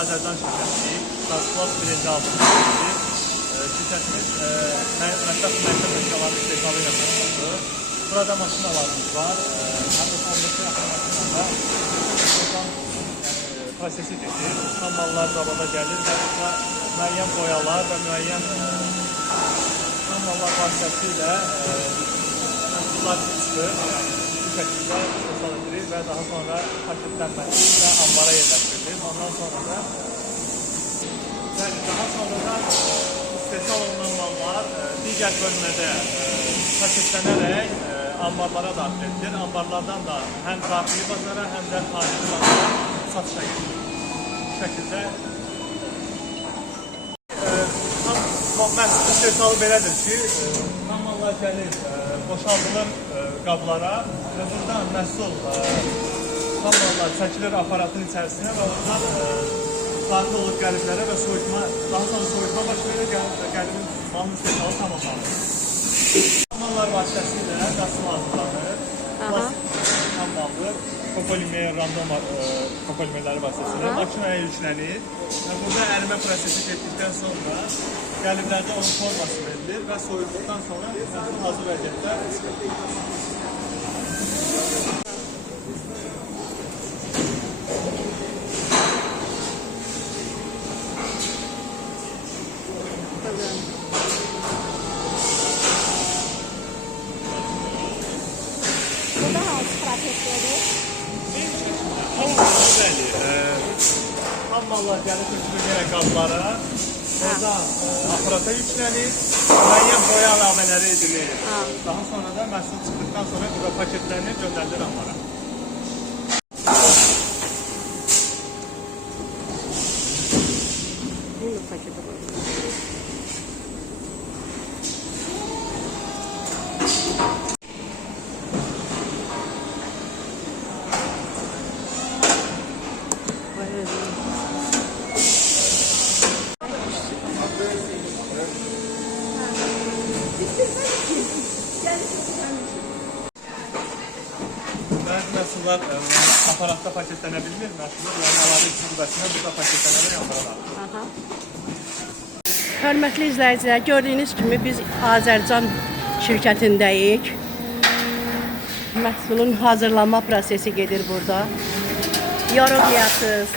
Azərbaycan şirkətiyik. Transport birinci altıncı şirkətimiz məsraf mərkəz eşyaların istehsalı ilə məşğuldur. Burada maşinalarımız var. Həm də sonraki maşinada prosesi gedir. Tam mallar zavada gəlir və burada müəyyən boyalar və müəyyən tam mallar vasitəsilə məhsullar çıxır. Bu şəkildə istehsal edilir və daha sonra paketlənməsi və ambara yerləşdirilir. Ondan sonra da istehsal olunan mallar digər bölmədə paketlənərək ambarlara daxil edilir. Ambarlardan da həm daxili bazara, həm də xarici bazara satışa getirilir. Bu şəkildə məhsul istehsalı belədir ki, tam mallar gəlir, boşaldılır qablara və buradan məhsul tam mallar çəkilir aparatın içərisinə və oradan daxil olur qəliblərə və soyutma, daha sonra soyutma baş verir, qəlibin malın istehsalı tamamlanır. Mallar vasitəsilə qasım hazırlanır, plastik tam maldır, kopolimer, random kopolimerləri vasitəsilə makinaya yüklənir və burada ərimə prosesi getdikdən sonra qəliblərdə onun forması verilir və soyuqluqdan sonra məhsul hazır vəziyyətdə çıxır. Burada hansı prosesleri? Bəli, tam mallar gəlir tökülür qablara, orada aparata yüklənir, müəyyən boya əlavələri edilir. Daha sonra da məhsul çıxdıqdan sonra burada paketlənir, göndərilir ambara. Bunu pakete koyuyoruz. Bəzi məhsullar aparatda paketlənə bilmir, məhsullar əlavə üsulbəsinə burada paketlənərək ambara daxil. Hörmətli izləyicilər, gördüyünüz kimi biz Azərbaycan şirkətindəyik. Məhsulun hazırlanma prosesi gedir burada. Yorulmayasınız.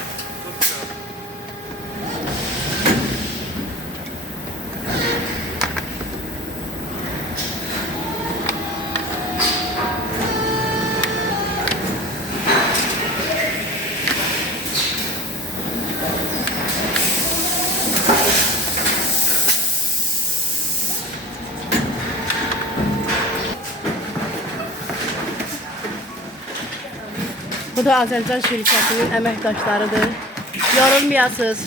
Bu da Azərbaycan şirkətinin əməkdaşlarıdır. Yorulmayasınız.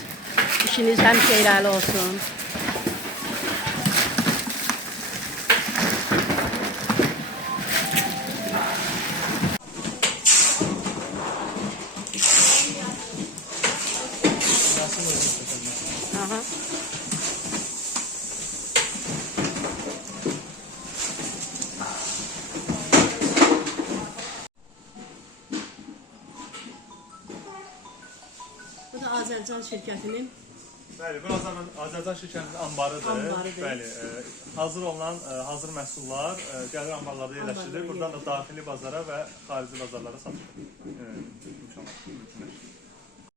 İşiniz həmişə irəli olsun. Aha. Bu da Azərbaycan şirkətinin Bəli, bu Azərbaycan şirkətinin ambarıdır. Bəli, hazır olunan hazır məhsullar gəlir ambarlarda yerləşdirilir. Buradan da daxili bazara və xarici bazarlara satılır.